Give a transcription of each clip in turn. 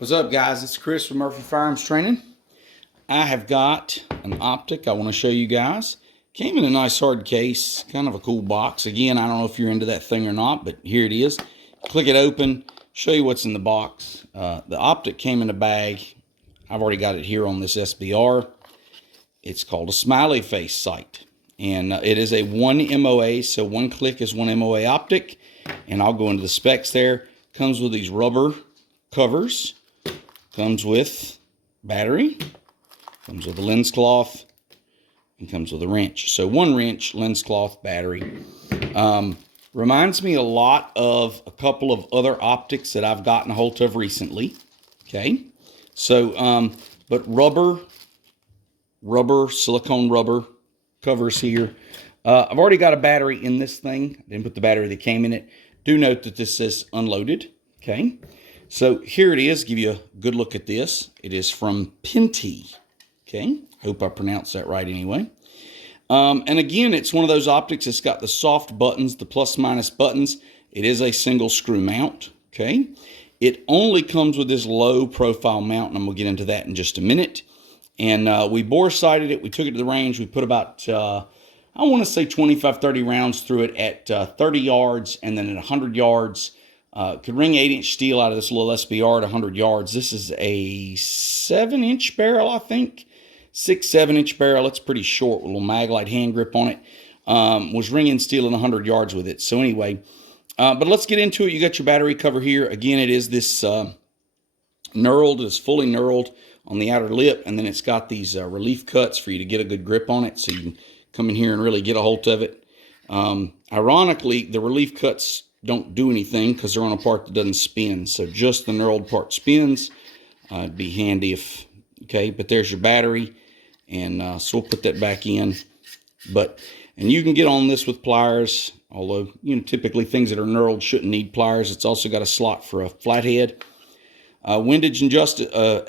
What's up, guys? It's Chris from Murphy Firearms Training. I have got an optic I want to show you guys. Came in a nice hard case, kind of a cool box. Again, I don't know if you're into that thing or not, but here it is. Click it open, show you what's in the box. The optic came in a bag. I've already got it here on this SBR. It's called a smiley face sight. And it is a 1 MOA, so one click is 1 MOA optic. And I'll go into the specs there. Comes with these rubber covers. Comes with battery, comes with a lens cloth, and comes with a wrench. So one wrench, lens cloth, battery. Reminds me a lot of a couple of other optics that I've gotten a hold of recently. Okay, so but silicone rubber covers here. I've already got a battery in this thing. I didn't put the battery that came in it. Do note that this says unloaded. Okay. So here it is. Give you a good look at this. It is from PINTY. Okay, hope I pronounced that right anyway. And again, it's one of those optics. It's got the soft buttons, the plus minus buttons. It is a single screw mount. Okay, it only comes with this low profile mount, and I'm gonna get into that in just a minute. And we bore sighted it. We took it to the range. We put about I want to say 25-30 rounds through it at 30 yards, and then at 100 yards. Could ring 8-inch steel out of this little SBR at 100 yards. This is a 7-inch barrel, I think. 6-7-inch barrel. It's pretty short with a little Maglite hand grip on it. Was ringing steel in 100 yards with it. So anyway, but let's get into it. You got your battery cover here. Again, it is this knurled. It's fully knurled on the outer lip. And then it's got these relief cuts for you to get a good grip on it. So you can come in here and really get a hold of it. Ironically, the relief cuts don't do anything because they're on a part that doesn't spin. So just the knurled part spins. It'd be handy if, okay, but there's your battery. And so we'll put that back in. And you can get on this with pliers, although, you know, typically things that are knurled shouldn't need pliers. It's also got a slot for a flathead. Windage and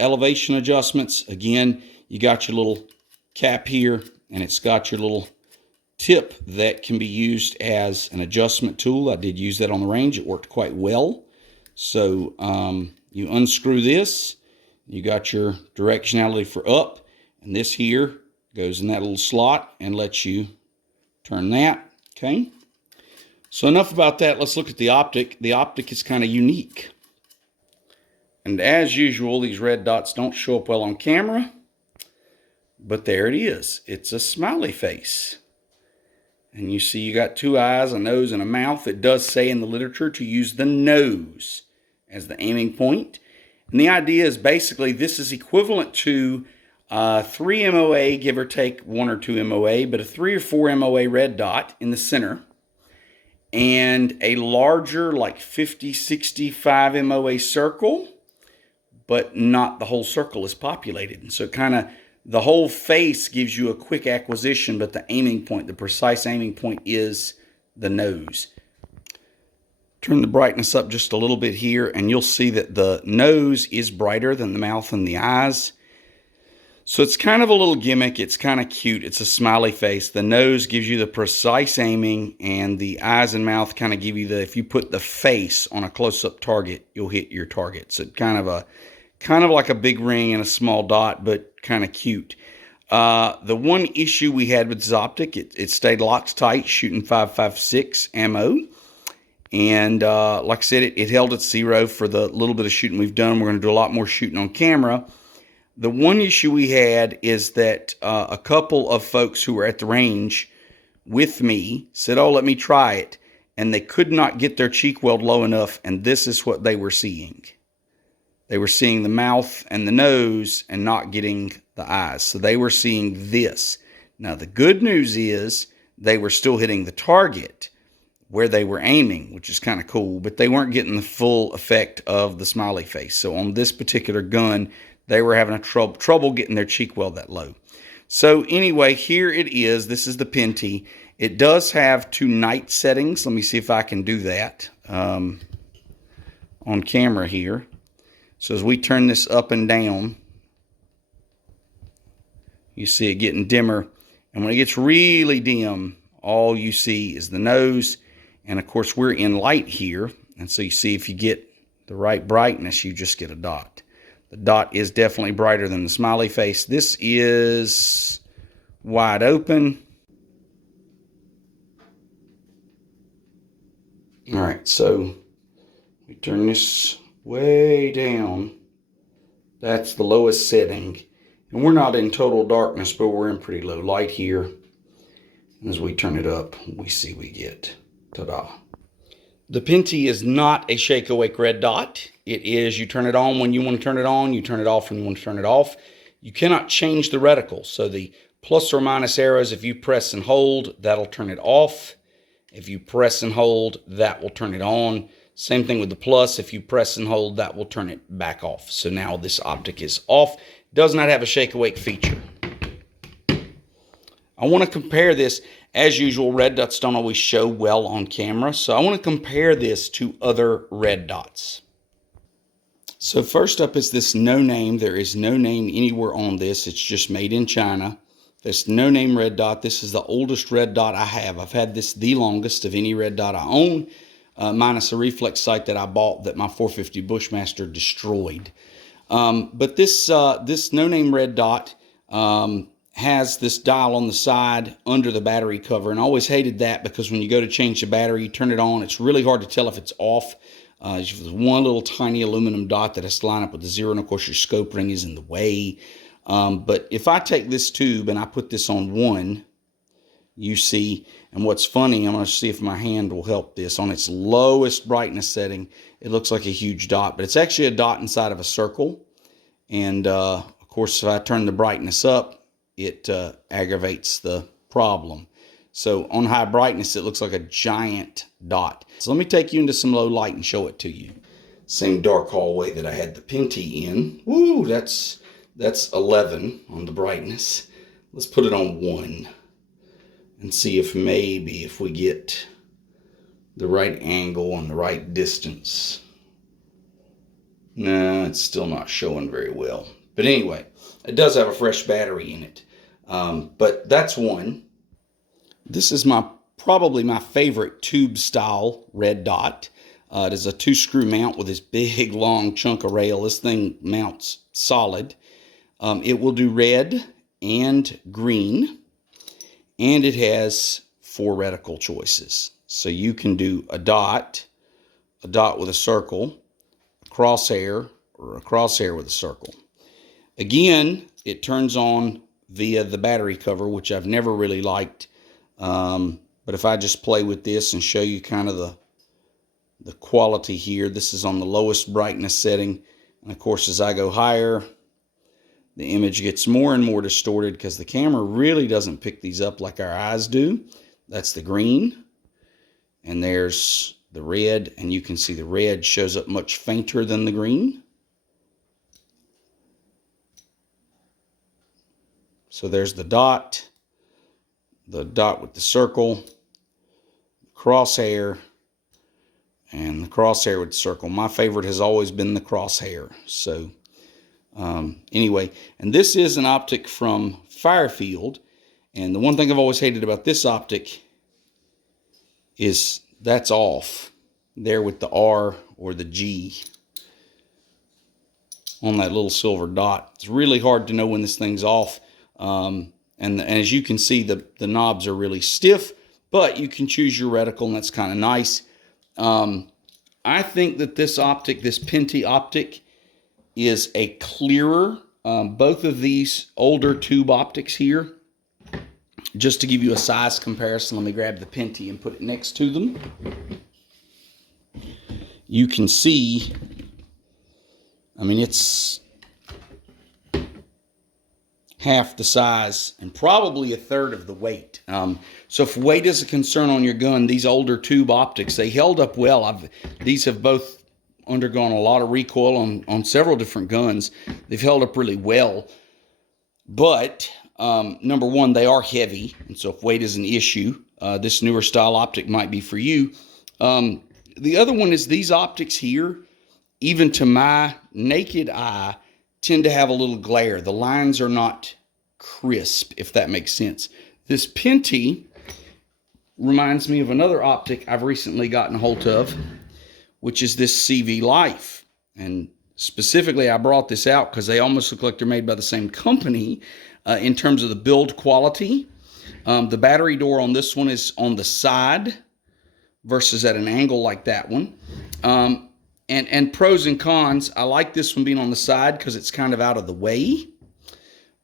elevation adjustments. Again, you got your little cap here, and it's got your little tip that can be used as an adjustment tool. I did use that on the range. It worked quite well. So you unscrew this. You got your directionality for up. And this here goes in that little slot and lets you turn that. Okay. So enough about that. Let's look at the optic. The optic is kind of unique. And as usual, these red dots don't show up well on camera. But there it is. It's a smiley face. And you see you got two eyes, a nose, and a mouth. It does say in the literature to use the nose as the aiming point. And the idea is basically this is equivalent to 3 MOA, give or take 1 or 2 MOA, but a 3 or 4 MOA red dot in the center. And a larger, like 50, 65 MOA circle, but not the whole circle is populated. And so kind of the whole face gives you a quick acquisition, but the aiming point, the precise aiming point is the nose. Turn the brightness up just a little bit here, and you'll see that the nose is brighter than the mouth and the eyes. So it's kind of a little gimmick. It's kind of cute. It's a smiley face. The nose gives you the precise aiming, and the eyes and mouth kind of give you the, if you put the face on a close-up target, you'll hit your target. So kind of like a big ring and a small dot, but kind of cute. The one issue we had with this optic, it stayed locked tight, shooting 5.56 ammo. And like I said, it held at 0 for the little bit of shooting we've done. We're going to do a lot more shooting on camera. The one issue we had is that a couple of folks who were at the range with me said, oh, let me try it. And they could not get their cheek weld low enough, and this is what they were seeing. They were seeing the mouth and the nose and not getting the eyes. So they were seeing this. Now, the good news is they were still hitting the target where they were aiming, which is kind of cool, but they weren't getting the full effect of the smiley face. So on this particular gun, they were having trouble getting their cheek weld that low. So anyway, here it is. This is the PINTY. It does have 2 night settings. Let me see if I can do that on camera here. So as we turn this up and down, you see it getting dimmer. And when it gets really dim, all you see is the nose. And of course, we're in light here. And so you see if you get the right brightness, you just get a dot. The dot is definitely brighter than the smiley face. This is wide open. All right, so we turn this way down. That's the lowest setting. And we're not in total darkness, but we're in pretty low light here. And as we turn it up, we see we get, ta-da. The PINTY is not a shake awake red dot. It is, you turn it on when you want to turn it on, you turn it off when you want to turn it off. You cannot change the reticle. So the plus or minus arrows, if you press and hold, that'll turn it off. If you press and hold, that will turn it on. Same thing with the plus. If you press and hold, that will turn it back off. So now this optic is off. Does not have a shake awake feature. I want to compare this. As usual, red dots don't always show well on camera. So I want to compare this to other red dots. So first up is this no name. There is no name anywhere on this. It's just made in China. This no name red dot. This is the oldest red dot I have. I've had this the longest of any red dot I own, minus a reflex sight that I bought that my 450 Bushmaster destroyed. But this no name red dot has this dial on the side under the battery cover, and I always hated that because when you go to change the battery, you turn it on, it's really hard to tell if it's off. There's one little tiny aluminum dot that has to line up with the zero, and of course your scope ring is in the way. But if I take this tube and I put this on 1, you see, and what's funny, I'm going to see if my hand will help this. On its lowest brightness setting, it looks like a huge dot, but it's actually a dot inside of a circle. And of course, if I turn the brightness up, it aggravates the problem. So on high brightness, it looks like a giant dot. So let me take you into some low light and show it to you. Same dark hallway that I had the PINTY in. Woo, that's 11 on the brightness. Let's put it on 1 and see if maybe if we get the right angle and the right distance. No, it's still not showing very well. But anyway, it does have a fresh battery in it. But that's 1. This is probably my favorite tube style red dot. It is a 2-screw mount with this big long chunk of rail. This thing mounts solid. It will do red and green, and it has 4 reticle choices. So you can do a dot with a circle, a crosshair, or a crosshair with a circle. Again, it turns on via the battery cover, which I've never really liked. But if I just play with this and show you kind of the quality here, this is on the lowest brightness setting. And of course, as I go higher, the image gets more and more distorted because the camera really doesn't pick these up like our eyes do. That's the green. And there's the red. And you can see the red shows up much fainter than the green. So there's the dot with the circle, crosshair, and the crosshair with the circle. My favorite has always been the crosshair. So anyway, and this is an optic from Firefield. And the one thing I've always hated about this optic is that's off there with the R or the G on that little silver dot. It's really hard to know when this thing's off. And as you can see, the knobs are really stiff, but you can choose your reticle, and that's kind of nice. I think that this optic, this PINTY optic, is a clearer. Both of these older tube optics here, just to give you a size comparison, let me grab the PINTY and put it next to them. You can see, I mean, it's half the size and probably a third of the weight. So if weight is a concern on your gun, these older tube optics, they held up well. These have both undergone a lot of recoil on several different guns. They've held up really well. But number one, they are heavy. And so if weight is an issue, this newer style optic might be for you. The other one is these optics here, even to my naked eye, tend to have a little glare. The lines are not crisp, if that makes sense. This PINTY reminds me of another optic I've recently gotten a hold of, which is this CV Life. And Specifically, I brought this out because they almost look like they're made by the same company in terms of the build quality. The battery door on this one is on the side versus at an angle like that one. And pros and cons, I like this one being on the side because it's kind of out of the way,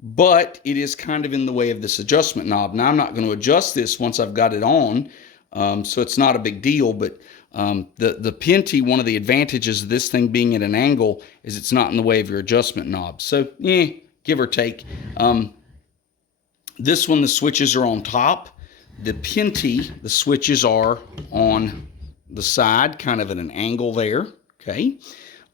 but it is kind of in the way of this adjustment knob. Now, I'm not going to adjust this once I've got it on, so it's not a big deal, but the PINTY, one of the advantages of this thing being at an angle is it's not in the way of your adjustment knob. So, give or take. This one, the switches are on top. The PINTY, the switches are on the side, kind of at an angle there. Okay.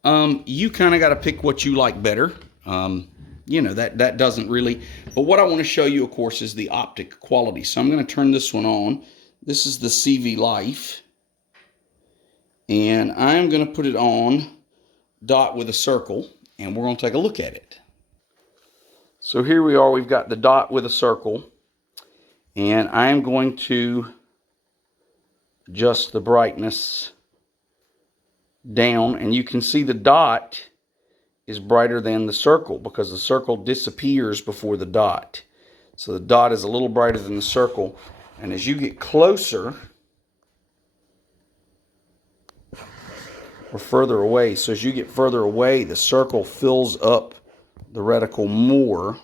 You kind of got to pick what you like better. That doesn't really. But what I want to show you, of course, is the optic quality. So I'm going to turn this one on. This is the CV Life. And I'm going to put it on dot with a circle, and we're going to take a look at it. So here we are. We've got the dot with a circle, and I'm going to adjust the brightness down, and you can see the dot is brighter than the circle because the circle disappears before the dot. So the dot is a little brighter than the circle, and as you get closer or further away, so as you get further away, the circle fills up the reticle more.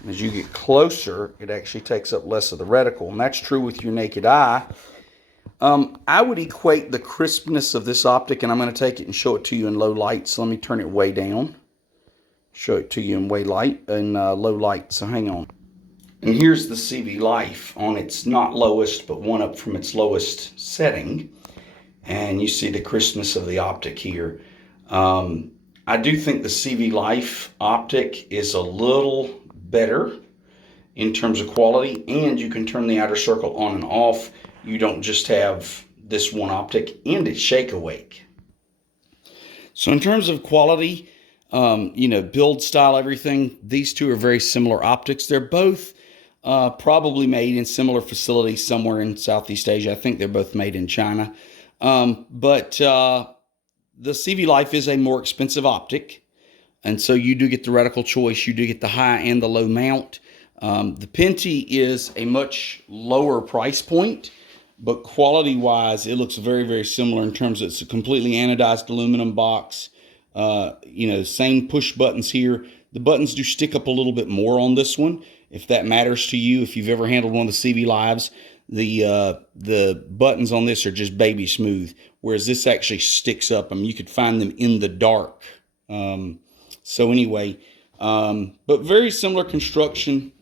And as you get closer, it actually takes up less of the reticle, and that's true with your naked eye. I would equate the crispness of this optic, and I'm going to take it and show it to you in low light. So let me turn it way down. Show it to you in low light. So hang on. And here's the CV Life on its not lowest, but one up from its lowest setting. And you see the crispness of the optic here. I do think the CV Life optic is a little better in terms of quality, and you can turn the outer circle on and off. You don't just have this one optic, and it's shake awake. So in terms of quality, build style, everything, these two are very similar optics. They're both probably made in similar facilities somewhere in Southeast Asia. I think they're both made in China. But the CV Life is a more expensive optic, and so you do get the reticle choice. You do get the high and the low mount. The PINTY is a much lower price point, but quality-wise, it looks very, very similar in terms of it's a completely anodized aluminum box. Same push buttons here. The buttons do stick up a little bit more on this one, if that matters to you. If you've ever handled one of the CV Lives, the buttons on this are just baby smooth, whereas this actually sticks up. I mean, you could find them in the dark. So anyway, but very similar construction.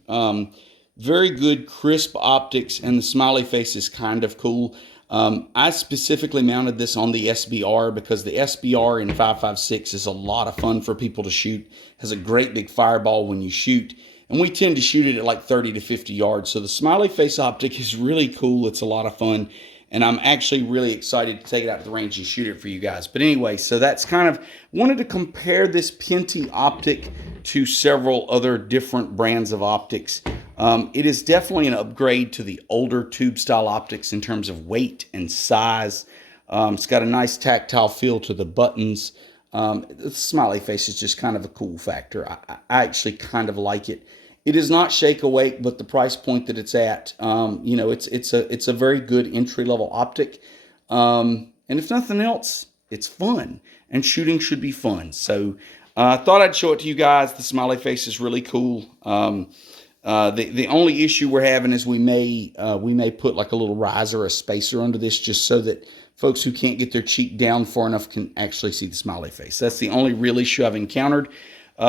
Very good crisp optics, and the smiley face is kind of cool. I specifically mounted this on the SBR because the SBR in 5.56 is a lot of fun for people to shoot. Has a great big fireball when you shoot, and we tend to shoot it at like 30 to 50 yards. So the smiley face optic is really cool. It's a lot of fun, and I'm actually really excited to take it out to the range and shoot it for you guys. But anyway, so that's kind of, wanted to compare this PINTY optic to several other different brands of optics. It is definitely an upgrade to the older tube style optics in terms of weight and size. It's got a nice tactile feel to the buttons. The smiley face is just kind of a cool factor. I actually kind of like it. It is not shake awake, but the price point that it's at, it's a very good entry level optic. And if nothing else, it's fun, and shooting should be fun. So I thought I'd show it to you guys. The smiley face is really cool. The only issue we're having is we may put like a little riser, a spacer under this, just so that folks who can't get their cheek down far enough can actually see the smiley face. That's the only real issue I've encountered.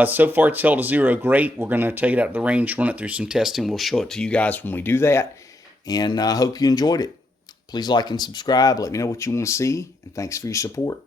So far, it's held to zero great. We're going to take it out to the range, run it through some testing. We'll show it to you guys when we do that, and I hope you enjoyed it. Please like and subscribe. Let me know what you want to see, and thanks for your support.